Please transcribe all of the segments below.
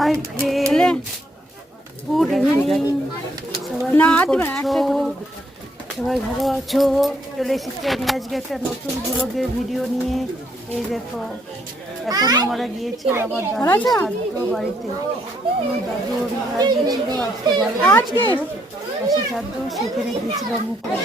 Hi friend, good evening. সবাই সবাই ভালো আছো? চলে এসেছি আমি আজকে একটা নতুন ব্লগের ভিডিও নিয়ে। এই দেখো, এখন আমরা গিয়েছি আমার দাদুর শ্রাদ্ধ বাড়িতে। আমার দাদু মারা গিয়েছিল, আজকে পাশে শ্রাদ্ধ, সেখানে গিয়েছিলাম মুখে।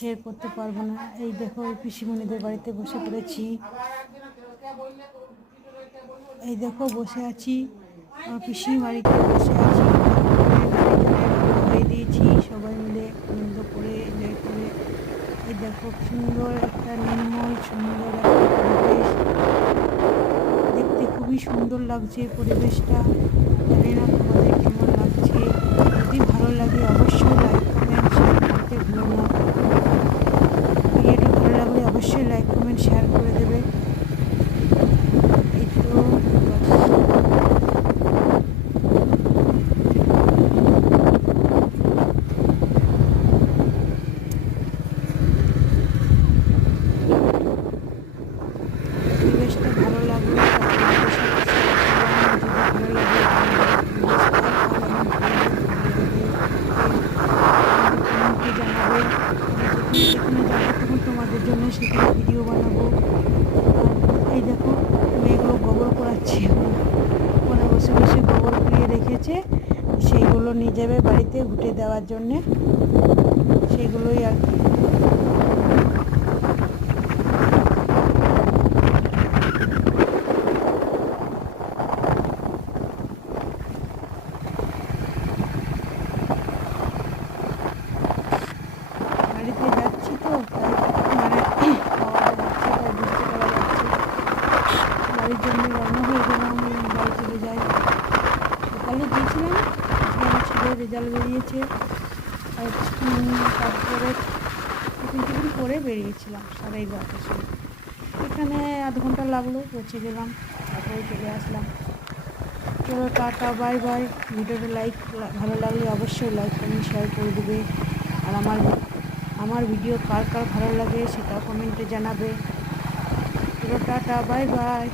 শেয়ার করতে পারবো না। এই দেখো, এই পিসিমণিদের বাড়িতে বসে পড়েছি। এই দেখো, বসে আছি পিসি বাড়িতে বসে আছি। দিয়েছি সবাই মিলে আনন্দ করে এনজয় করে। এই দেখো, সুন্দর একটা নির্মল সুন্দর একটা পরিবেশ, দেখতে খুবই সুন্দর লাগছে পরিবেশটা। জানি না তোমাদের কেমন লাগছে। যদি ভালো লাগে অবশ্যই লাইক কমেন্ট শেয়ার করতে ভুলো না। ভিডিওটা ভালো লাগলে অবশ্যই লাইক কমেন্ট শেয়ার করে দেবে। এই তো পরিবেশটা ভালো লাগলো, যদি ভালো লাগে জানাবে। যেখানে যাবো তখন তোমাদের জন্য সেখানে ভিডিও বানাবো। এই দেখো, মেয়েগুলো গোবর করাচ্ছে, ওখানে বসে বসে গোবর কুড়িয়ে রেখেছে, সেইগুলো নিয়ে যাবে বাড়িতে ঘুটে দেওয়ার জন্যে। সেগুলোই আর কি। বাড়িতে যাচ্ছি তো, তাই মানে খাওয়া যাচ্ছে, তাই বুঝতে পারা যাচ্ছে। বাড়ির জন্য রওনা হয়ে গেলাম, বাড়ি চলে যাই। সকালে গিয়েছিলাম, আজকে আমার ছেলের রেজাল্ট বেরিয়েছে, আর তারপরে টিফিন করে বেরিয়েছিলাম 11:30টার সময়। এখানে আধ ঘন্টা লাগলো, পৌঁছে গেলাম, তারপরে চলে আসলাম। চলো টাটা, বাই বাই। ভিডিওটা ভালো লাগলে অবশ্যই লাইক কমেন্ট শেয়ার করে দেবে। আর আমার ভিডিও কার কার ভালো লাগে সেটা কমেন্টে জানাবে। চলো টাটা, বাই বাই।